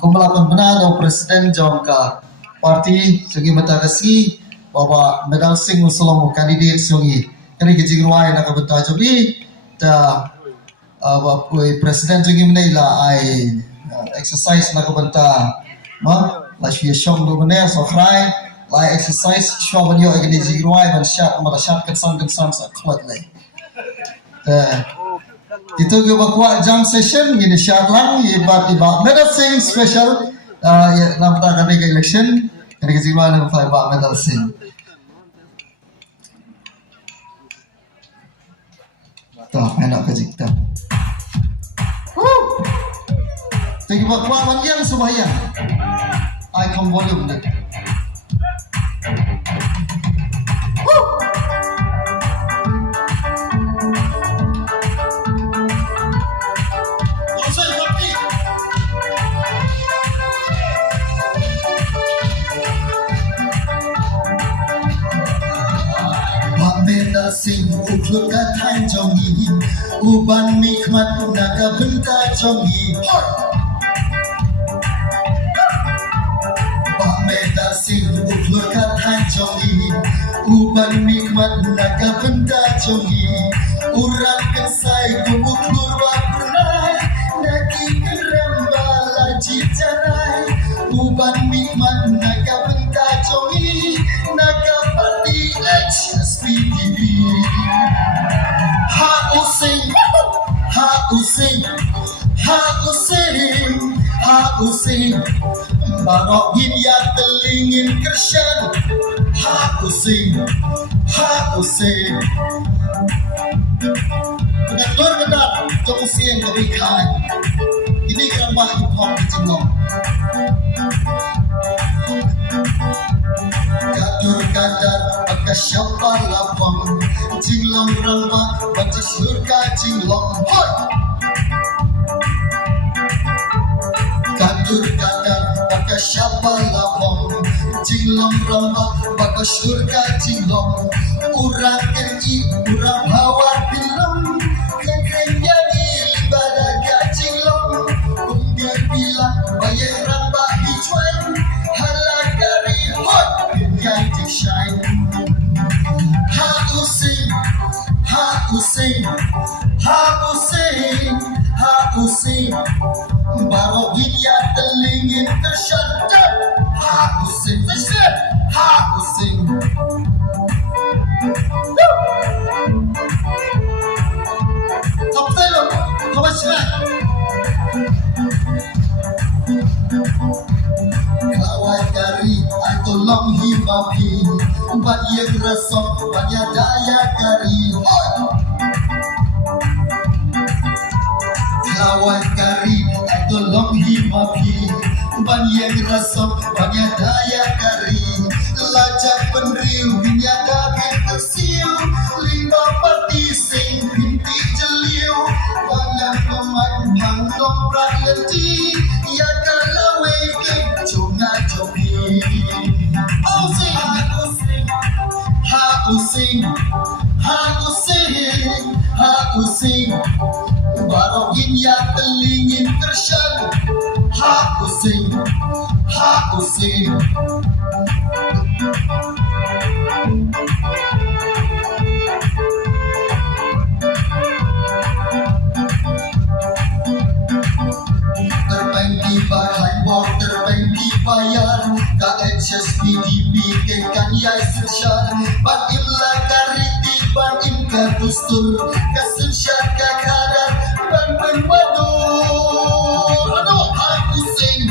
kumalapan benado Presiden jangka parti sungi matagasi bahwa medal sing usulong kandidat sungi kini gijingruai nak bentar jobi ta Presiden sungi menila ai exercise nak bentar ma la shia shong do benar so khrai la exercise shwa banyo agni jingruai ban shat mara shat kan sam sa khwat lai itu kita buat jam session ini syarat lang iba medal sing special nam ta kami ke election kini kejiwan nam fai ba medal sing toh enak kejikta kita buat yang sembahyang icon volume ni sing ukluk katan jongi uban mikmat naga benta jongi Meda sing ukluk katan jongi uban mikmat naga benta jongi urang kesai uklur wapurnai naki keramba laji jarai uban mikmat naga benta jongi naga pati HSPTV Ha Using Barokin ya telingin kersan Ha Using Benar Jom Using kebikaan ini keramba hip-hop di Jinglong Gadur gadar maka siapa lapang Jinglong ramba baca surga Jinglong Hoi Gadur gadar maka siapa lapang Jinglong ramba baca surga Jinglong Urang NI urang hawar film Kekeng jadi libadaga Jinglong Umbiar bila bayar ramba hijwan Halakari hot Yang shine Ha Using Barogin ya telingin tersyadap Ha Using Kaptelo, kamasya Kawai kari atau long himapi Banyak resok, banyak daya kari Kawai kari atau long himapi Banyak resok, banyak daya kari Lajak penriu, minyak daging tersiu Lima pati sing binti jeliu Banyak memandang nombrak lenti Ya kalau wake Cuma jopi Ha Using Barogin ya telingin tersyad Ha Using Terbangki bahan water bangki bayar KHSPDB kekan yai sesyar Banim lakariti banim kadustur Kasensyar kakadar ban wadur Aduh Ha Using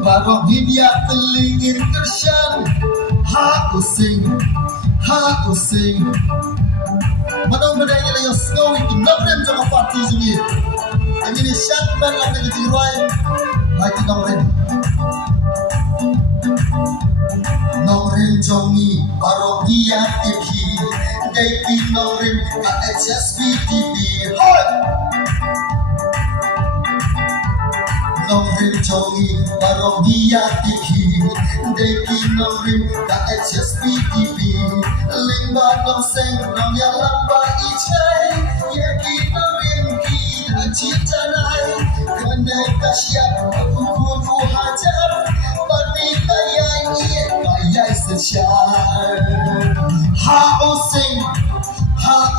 Barogin ya telingin tersyar Ha Using Manong-manangnya lang yung snow Ikinabren sa mga party sini Ang ini shotman lang na nagtiruay Ay kinabren Nongren jongi Barogia TV Deki nongren KHSPTV Hoy! Nongren jongi Barogia TV Deki nongren KHSPTV Lingba nong seng nong ya lamba ichay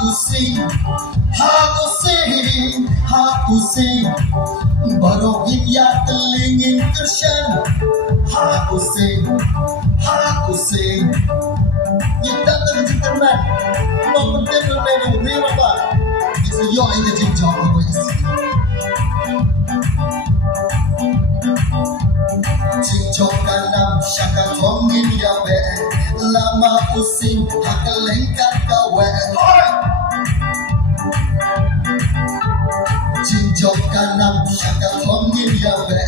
using, ha using, ha using. Barogin ya telingin kersyan, ha using, ha using. Kita terjemah, mau penting memang apa? Itu yo ini jauh apa isi. Cincok kanam syaka tongin ya be, lama using hakelengkat kawe. Cincok kanam syaka tongin ya be,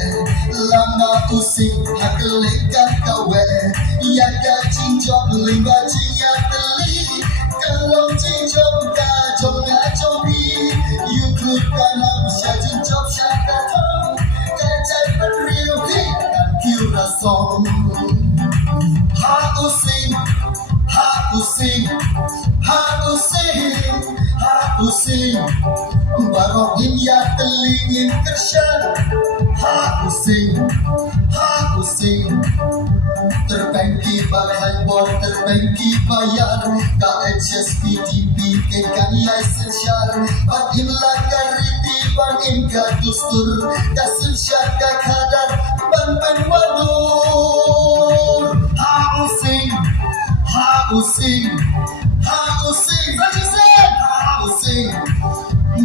lama using hakelengkat kawe. Ya ka cincok lingga cia teli, kalau cincok ka jonga jobi, you kanam syaka cincok syaka tong, kacai periu kan kira song. Ha using, ha using, ha using, ha using. Barogin ya telingin kersyan, ha using, ha using. Terbengki bahan bor, terbengki bayar, KHSPDB kekan lisensyar, Badim lakariti bangin kadustur, Dasun syaka kadar, ban wadur. Ha using, ha using, ha using, ha using.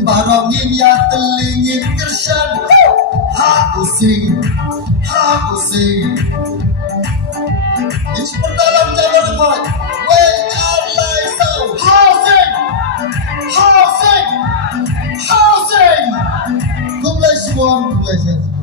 Barongin ya telingin kersyan, ha using, ha using. It's perdalam jalan kuat. Wake up like so. Housing, housing, housing. Kumulai semua, kumulai semua.